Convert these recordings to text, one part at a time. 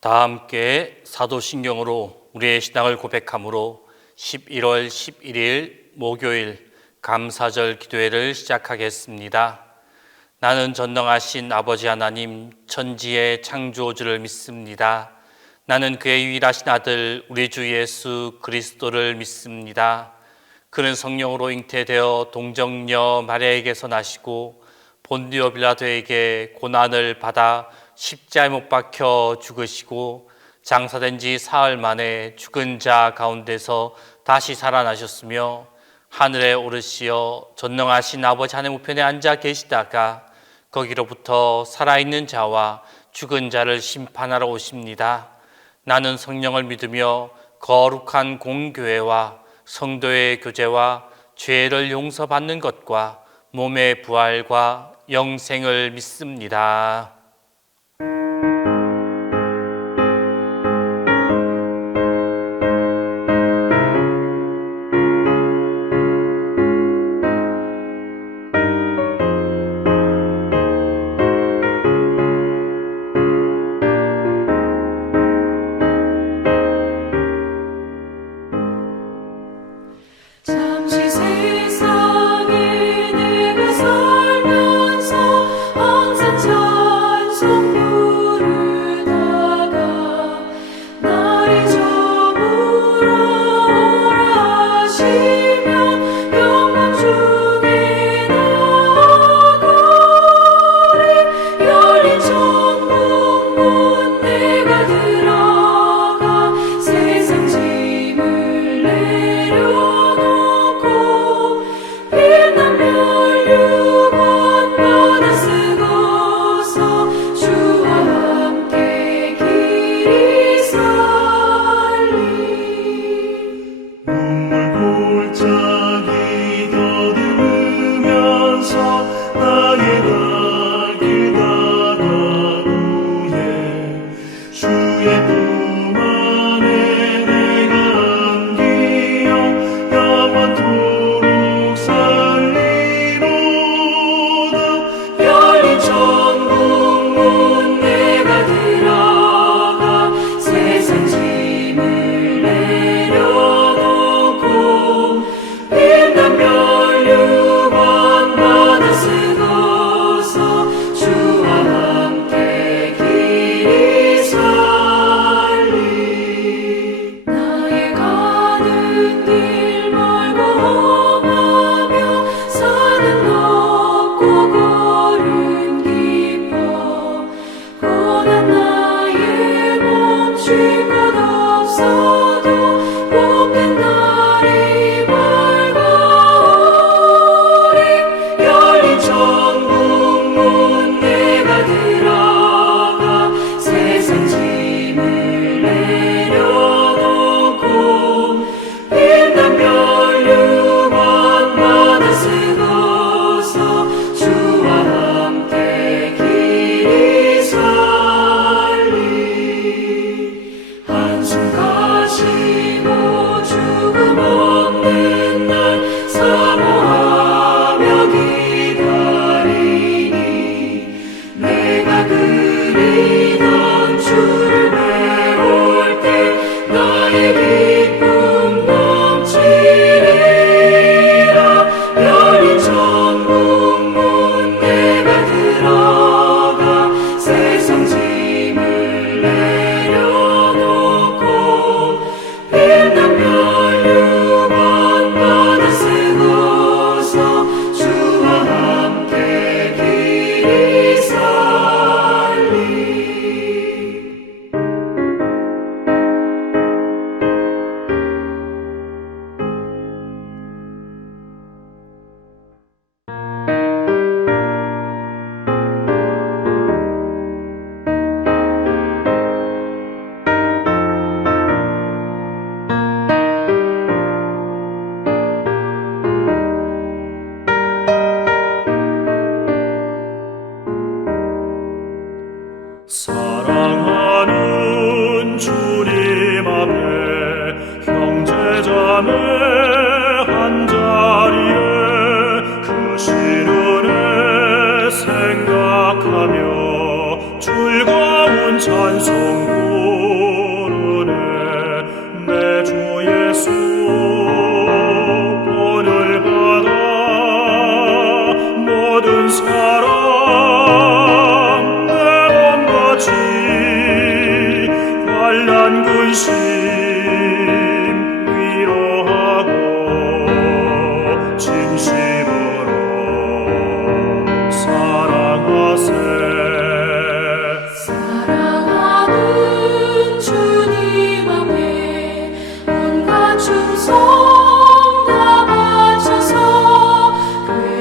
다 함께 사도신경으로 우리의 신앙을 고백함으로 11월 11일 목요일 감사절 기도회를 시작하겠습니다. 나는 전능하신 아버지 하나님 천지의 창조주를 믿습니다. 나는 그의 유일하신 아들 우리 주 예수 그리스도를 믿습니다. 그는 성령으로 잉태되어 동정녀 마리아에게서 나시고 본디오 빌라도에게 고난을 받아 십자가에 못 박혀 죽으시고 장사된 지 사흘 만에 죽은 자 가운데서 다시 살아나셨으며 하늘에 오르시어 전능하신 아버지 하나님 우편에 앉아 계시다가 거기로부터 살아있는 자와 죽은 자를 심판하러 오십니다. 나는 성령을 믿으며 거룩한 공교회와 성도의 교제와 죄를 용서받는 것과 몸의 부활과 영생을 믿습니다. 사랑하는 주님 앞에 형제자매 한자리에 그 시련에 생각하며 즐거운 찬송 환난 근심 위로하고 진심으로 사랑하세. 사랑하는 주님 앞에 온갖 충성 다 바쳐서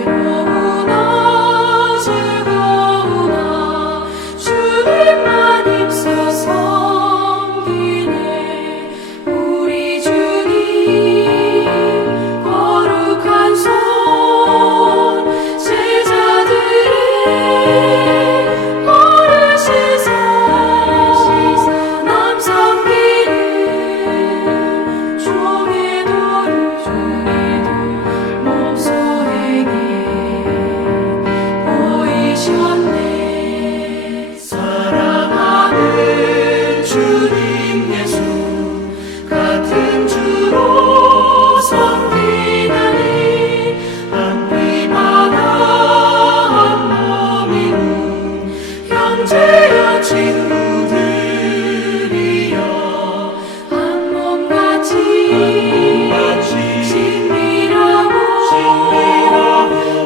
괴로우나 즐거우나 주님만 입서 섬기네. 우리 주님 거룩한 손 제자들의 어르시사 남 섬기는 종의 도를 몸소에게 보이셨네. 사랑하는 주님 예수 같은 주로 섬기다니 한 피마다 한 몸이군 형제여 친구들이여 한 몸같이 친밀하고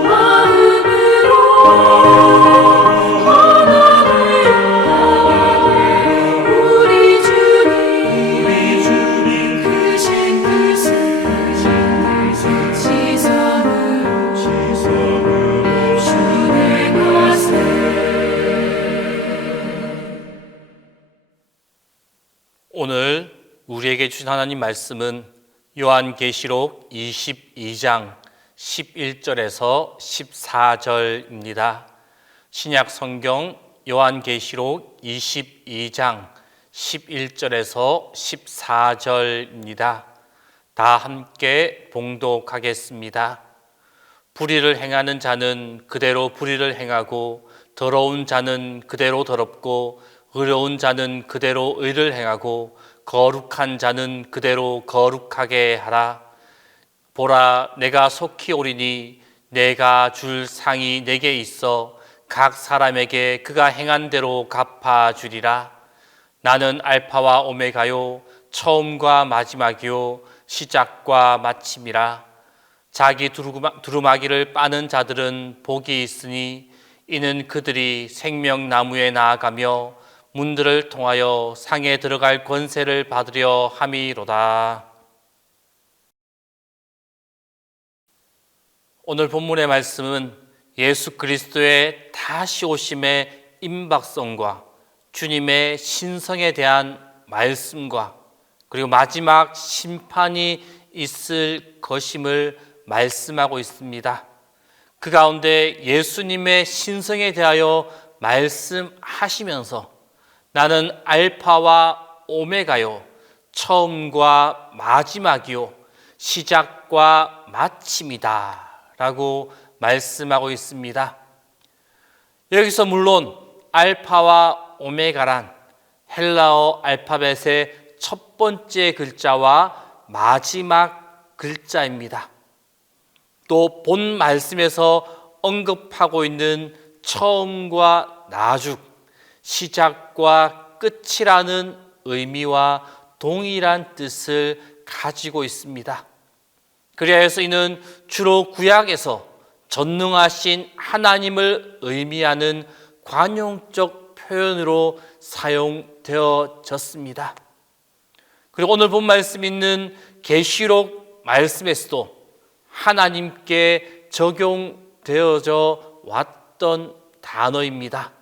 마음으로 하나 되어 우리 주님 크신 뜻을 지성으로 준행하세. 오늘 우리에게 주신 하나님 말씀은 요한계시록 22장 11절에서 14절입니다. 신약 성경 요한계시록 22장 11절에서 14절입니다. 다 함께 봉독하겠습니다. 불의를 행하는 자는 그대로 불의를 행하고 더러운 자는 그대로 더럽고 의로운 자는 그대로 의를 행하고 거룩한 자는 그대로 거룩하게 하라. 보라, 내가 속히 오리니 내가 줄 상이 내게 있어 각 사람에게 그가 행한 대로 갚아주리라. 나는 알파와 오메가요 처음과 마지막이요 시작과 마침이라. 자기 두루마기를 빠는 자들은 복이 있으니 이는 그들이 생명나무에 나아가며 문들을 통하여 상에 들어갈 권세를 받으려 함이로다. 오늘 본문의 말씀은 예수 그리스도의 다시 오심의 임박성과 주님의 신성에 대한 말씀과 그리고 마지막 심판이 있을 것임을 말씀하고 있습니다. 그 가운데 예수님의 신성에 대하여 말씀하시면서 나는 알파와 오메가요 처음과 마지막이요 시작과 마침이다 라고 말씀하고 있습니다. 여기서 물론 알파와 오메가란 헬라어 알파벳의 첫 번째 글자와 마지막 글자입니다. 또 본 말씀에서 언급하고 있는 처음과 나중, 시작과 끝이라는 의미와 동일한 뜻을 가지고 있습니다. 그래서 이는 주로 구약에서 전능하신 하나님을 의미하는 관용적 표현으로 사용되어졌습니다. 그리고 오늘 본 말씀 있는 계시록 말씀에서도 하나님께 적용되어져 왔던 단어입니다.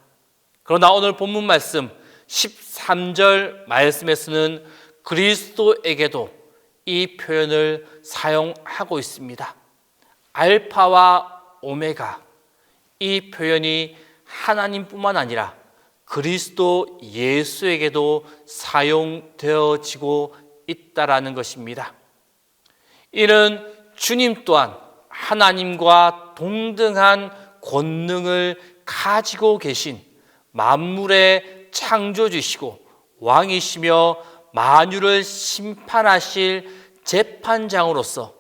그러나 오늘 본문 말씀 13절 말씀에서는 그리스도에게도 이 표현을 사용하고 있습니다. 알파와 오메가, 이 표현이 하나님뿐만 아니라 그리스도 예수에게도 사용되어지고 있다라는 것입니다. 이는 주님 또한 하나님과 동등한 권능을 가지고 계신 만물의 창조주시고 왕이시며 만유를 심판하실 재판장으로서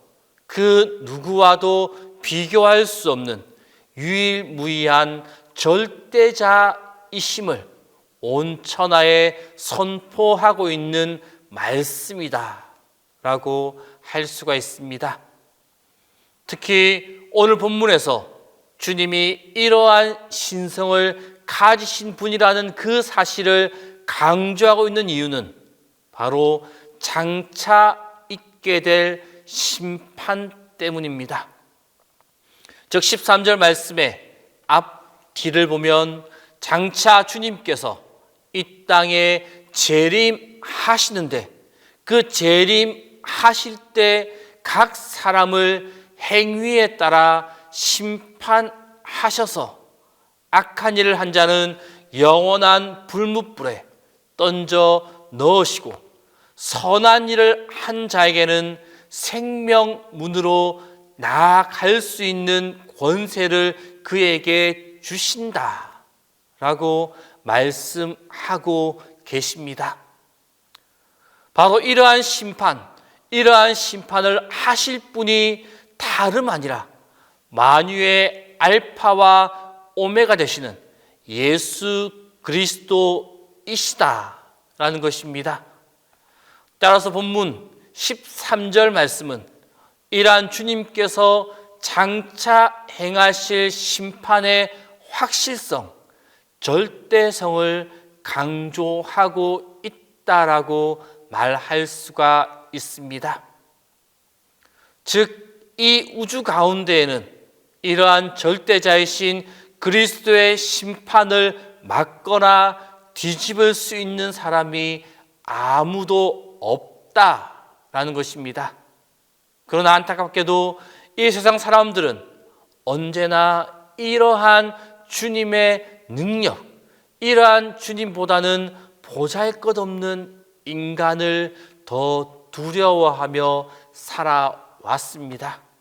그 누구와도 비교할 수 없는 유일무이한 절대자이심을 온 천하에 선포하고 있는 말씀이다 라고 할 수가 있습니다. 특히 오늘 본문에서 주님이 이러한 신성을 가지신 분이라는 그 사실을 강조하고 있는 이유는 바로 장차 있게 될 심판 때문입니다. 즉 13절 말씀의 앞뒤를 보면 장차 주님께서 이 땅에 재림하시는데 그 재림하실 때 각 사람을 행위에 따라 심판하셔서 악한 일을 한 자는 영원한 불뭇불에 던져 넣으시고 선한 일을 한 자에게는 생명문으로 나아갈 수 있는 권세를 그에게 주신다 라고 말씀하고 계십니다. 바로 이러한 심판을 하실 분이 다름 아니라 만유의 알파와 오메가 되시는 예수 그리스도이시다라는 것입니다. 따라서 본문 13절 말씀은 이러한 주님께서 장차 행하실 심판의 확실성, 절대성을 강조하고 있다라고 말할 수가 있습니다. 즉 이 우주 가운데에는 이러한 절대자이신 그리스도의 심판을 막거나 뒤집을 수 있는 사람이 아무도 없다라는 것입니다. 그러나 안타깝게도 이 세상 사람들은 언제나 이러한 주님의 능력, 이러한 주님보다는 보잘것없는 인간을 더 두려워하며 살아왔습니다.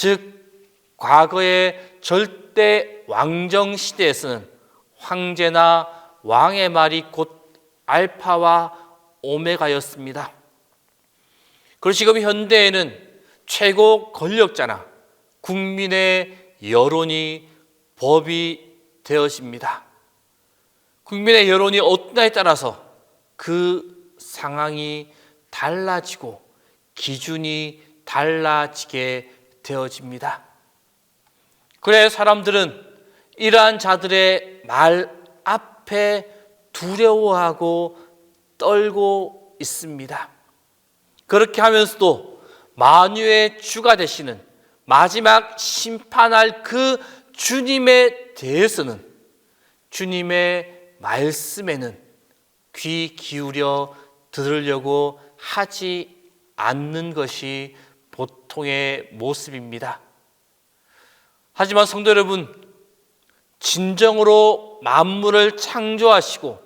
즉 과거의 절대 왕정 시대에서는 황제나 왕의 말이 곧 알파와 오메가였습니다. 그리고 지금 현대에는 최고 권력자나 국민의 여론이 법이 되어집니다. 국민의 여론이 어떠냐에 따라서 그 상황이 달라지고 기준이 달라지게 되어집니다. 그래 사람들은 이러한 자들의 말 앞에 두려워하고 떨고 있습니다. 그렇게 하면서도 만유의 주가 되시는 마지막 심판할 그 주님에 대해서는 주님의 말씀에는 귀 기울여 들으려고 하지 않는 것이 보통의 모습입니다. 하지만 성도 여러분, 진정으로 만물을 창조하시고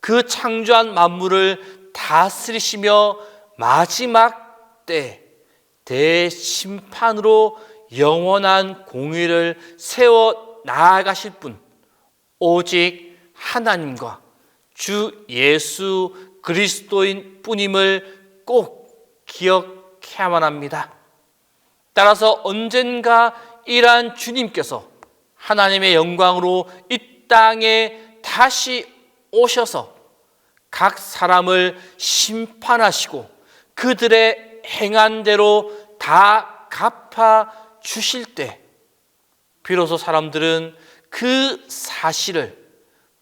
그 창조한 만물을 다스리시며 마지막 때 대심판으로 영원한 공의를 세워 나아가실 분, 오직 하나님과 주 예수 그리스도인 뿐임을 꼭 기억해야만 합니다. 따라서 언젠가 이러한 주님께서 하나님의 영광으로 이 땅에 다시 오셔서 각 사람을 심판하시고 그들의 행한 대로 다 갚아 주실 때 비로소 사람들은 그 사실을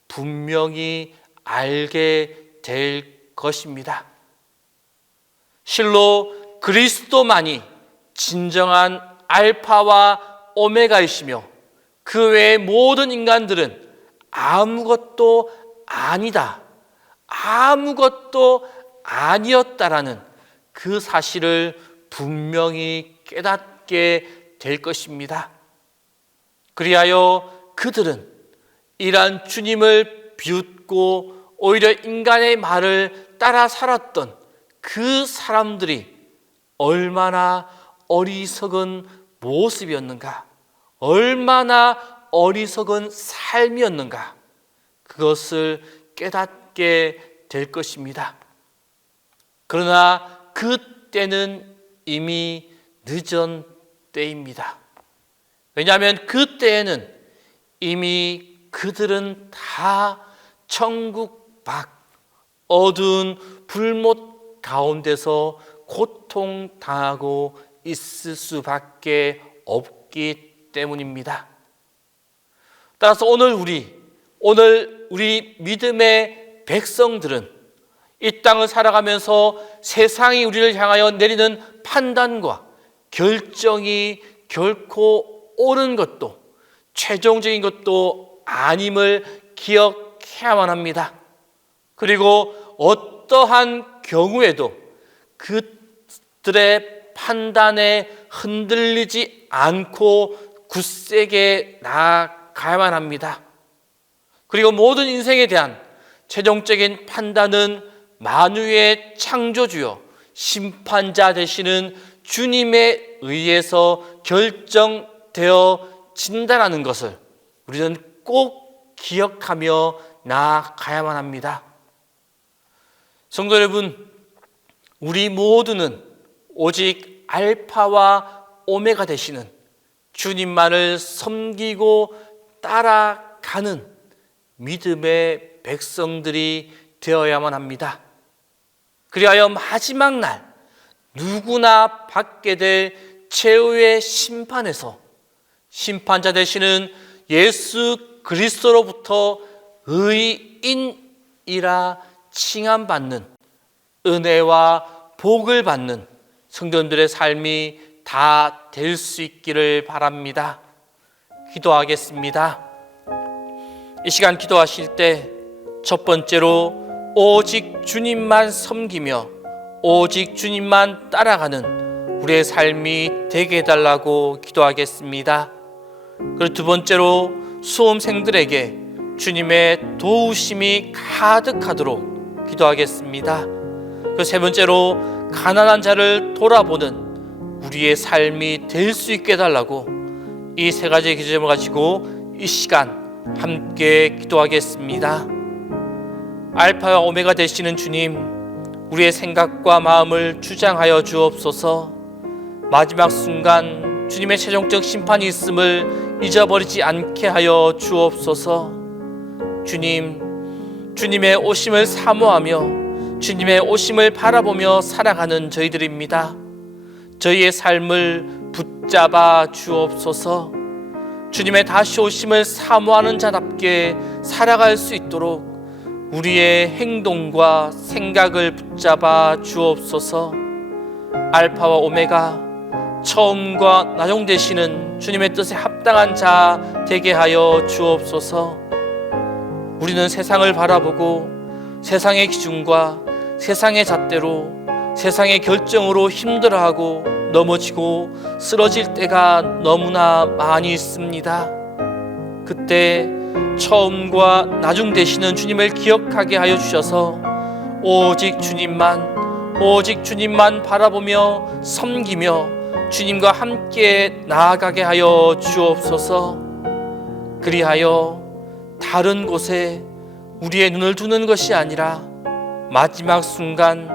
분명히 알게 될 것입니다. 실로 그리스도만이 진정한 알파와 오메가이시며 그 외의 모든 인간들은 아무것도 아니다, 아무것도 아니었다라는 그 사실을 분명히 깨닫게 될 것입니다. 그리하여 그들은 이러한 주님을 비웃고 오히려 인간의 말을 따라 살았던 그 사람들이 얼마나 어리석은 모습이었는가, 얼마나 어리석은 삶이었는가, 그것을 깨닫게 될 것입니다. 그러나 그때는 이미 늦은 때입니다. 왜냐하면 그때에는 이미 그들은 다 천국 밖 어두운 불못 가운데서 고통당하고 있을 수밖에 없기 때문입니다. 따라서 오늘 우리 믿음의 백성들은 이 땅을 살아가면서 세상이 우리를 향하여 내리는 판단과 결정이 결코 옳은 것도 최종적인 것도 아님을 기억해야만 합니다. 그리고 어떠한 경우에도 그들의 판단에 흔들리지 않고 굳세게 나아가야만 합니다. 그리고 모든 인생에 대한 최종적인 판단은 만유의 창조주요 심판자 되시는 주님에 의해서 결정되어진다는 것을 우리는 꼭 기억하며 나아가야만 합니다. 성도 여러분, 우리 모두는 오직 알파와 오메가 되시는 주님만을 섬기고 따라가는 믿음의 백성들이 되어야만 합니다. 그리하여 마지막 날 누구나 받게 될 최후의 심판에서 심판자 되시는 예수 그리스도로부터 의인이라 칭함받는 은혜와 복을 받는 성도님들의 삶이 다 될 수 있기를 바랍니다. 기도하겠습니다. 이 시간 기도하실 때 첫 번째로 오직 주님만 섬기며 오직 주님만 따라가는 우리의 삶이 되게 해달라고 기도하겠습니다. 그리고 두 번째로 수험생들에게 주님의 도우심이 가득하도록 기도하겠습니다. 그 세 번째로 가난한 자를 돌아보는 우리의 삶이 될 수 있게 해달라고 이 세 가지의 기도점을 가지고 이 시간 함께 기도하겠습니다. 알파와 오메가 되시는 주님, 우리의 생각과 마음을 주장하여 주옵소서. 마지막 순간 주님의 최종적 심판이 있음을 잊어버리지 않게 하여 주옵소서. 주님, 주님의 오심을 사모하며 주님의 오심을 바라보며 살아가는 저희들입니다. 저희의 삶을 붙잡아 주옵소서. 주님의 다시 오심을 사모하는 자답게 살아갈 수 있도록 우리의 행동과 생각을 붙잡아 주옵소서. 알파와 오메가, 처음과 나중 되시는 주님의 뜻에 합당한 자 되게 하여 주옵소서. 우리는 세상을 바라보고 세상의 기준과 세상의 잣대로 세상의 결정으로 힘들어하고 넘어지고 쓰러질 때가 너무나 많이 있습니다. 그때 처음과 나중 되시는 주님을 기억하게 하여 주셔서 오직 주님만 바라보며 섬기며 주님과 함께 나아가게 하여 주옵소서. 그리하여 다른 곳에 우리의 눈을 두는 것이 아니라 마지막 순간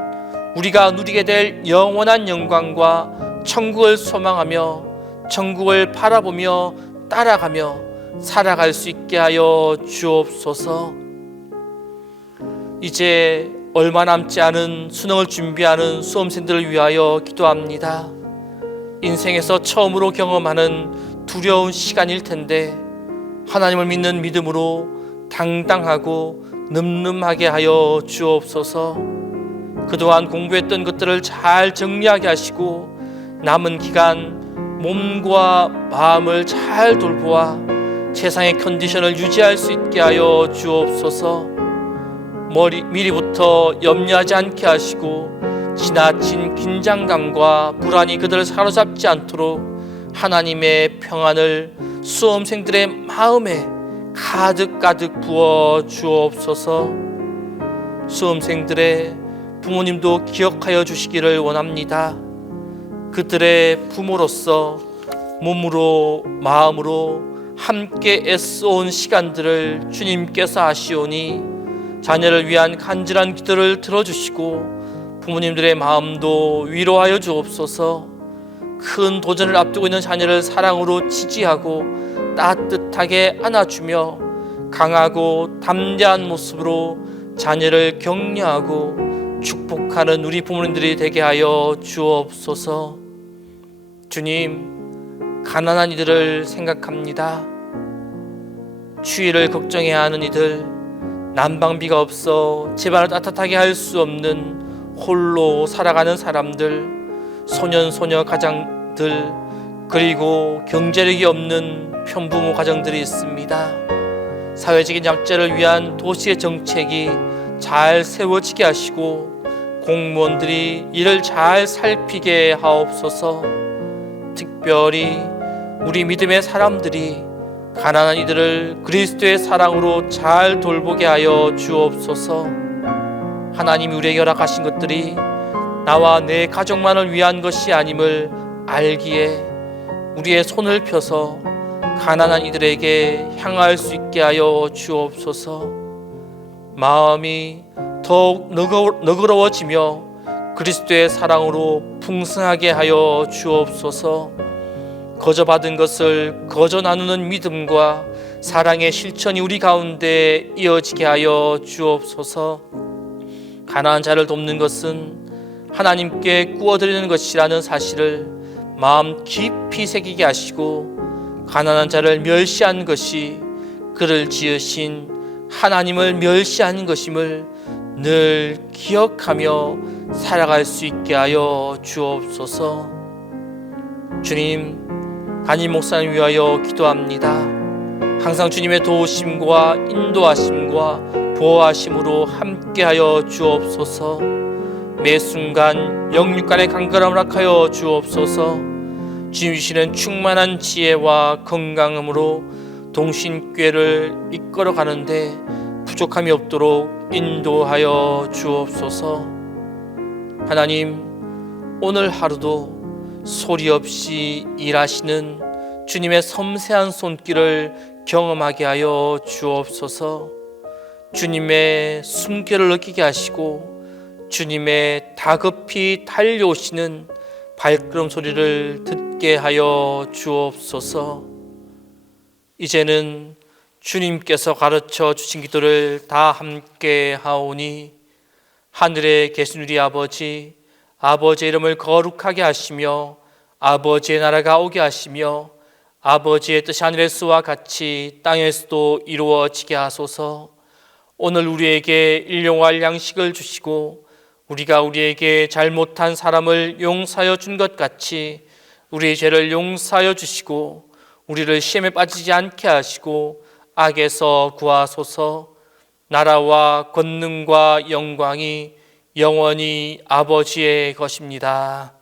우리가 누리게 될 영원한 영광과 천국을 소망하며 천국을 바라보며 따라가며 살아갈 수 있게 하여 주옵소서. 이제 얼마 남지 않은 수능을 준비하는 수험생들을 위하여 기도합니다. 인생에서 처음으로 경험하는 두려운 시간일 텐데 하나님을 믿는 믿음으로 당당하고 늠름하게 하여 주옵소서. 그동안 공부했던 것들을 잘 정리하게 하시고 남은 기간 몸과 마음을 잘 돌보아 세상의 컨디션을 유지할 수 있게 하여 주옵소서. 미리부터 염려하지 않게 하시고 지나친 긴장감과 불안이 그들을 사로잡지 않도록 하나님의 평안을 수험생들의 마음에 가득 부어 주옵소서. 수험생들의 부모님도 기억하여 주시기를 원합니다. 그들의 부모로서 몸으로 마음으로 함께 애써온 시간들을 주님께서 아시오니 자녀를 위한 간절한 기도를 들어주시고 부모님들의 마음도 위로하여 주옵소서. 큰 도전을 앞두고 있는 자녀를 사랑으로 지지하고 따뜻하게 안아주며 강하고 담대한 모습으로 자녀를 격려하고 축복하는 우리 부모님들이 되게 하여 주옵소서. 주님, 가난한 이들을 생각합니다. 추위를 걱정해야 하는 이들, 난방비가 없어 집안을 따뜻하게 할 수 없는 홀로 살아가는 사람들, 소년소녀 가장들, 그리고 경제력이 없는 편부모 가정들이 있습니다. 사회적인 약자를 위한 도시의 정책이 잘 세워지게 하시고 공무원들이 이를 잘 살피게 하옵소서. 특별히 우리 믿음의 사람들이 가난한 이들을 그리스도의 사랑으로 잘 돌보게 하여 주옵소서. 하나님이 우리에게 허락하신 것들이 나와 내 가족만을 위한 것이 아님을 알기에 우리의 손을 펴서 가난한 이들에게 향할 수 있게 하여 주옵소서. 마음이 더욱 너그러워지며 그리스도의 사랑으로 풍성하게 하여 주옵소서. 거저 받은 것을 거저 나누는 믿음과 사랑의 실천이 우리 가운데 이어지게 하여 주옵소서. 가난한 자를 돕는 것은 하나님께 구워드리는 것이라는 사실을 마음 깊이 새기게 하시고, 가난한 자를 멸시한 것이 그를 지으신 하나님을 멸시하는 것임을 늘 기억하며 살아갈 수 있게 하여 주옵소서. 주님, 담임 목사님 위하여 기도합니다. 항상 주님의 도우심과 인도하심과 보호하심으로 함께하여 주옵소서. 매 순간 영육간의 강건함을 허락하여 주옵소서. 주님 주시는 충만한 지혜와 건강함으로 동신교회를 이끌어 가는데 부족함이 없도록 인도하여 주옵소서. 하나님, 오늘 하루도 소리 없이 일하시는 주님의 섬세한 손길을 경험하게 하여 주옵소서. 주님의 숨결을 느끼게 하시고 주님의 다급히 달려오시는 발걸음 소리를 듣게 하여 주옵소서. 이제는 주님께서 가르쳐 주신 기도를 다 함께 하오니, 하늘에 계신 우리 아버지, 아버지의 이름을 거룩하게 하시며 아버지의 나라가 오게 하시며 아버지의 뜻이 하늘에서와 같이 땅에서도 이루어지게 하소서. 오늘 우리에게 일용할 양식을 주시고 우리가 우리에게 잘못한 사람을 용서하여 준 것 같이 우리의 죄를 용서하여 주시고 우리를 시험에 빠지지 않게 하시고 악에서 구하소서. 나라와 권능과 영광이 영원히 아버지의 것입니다.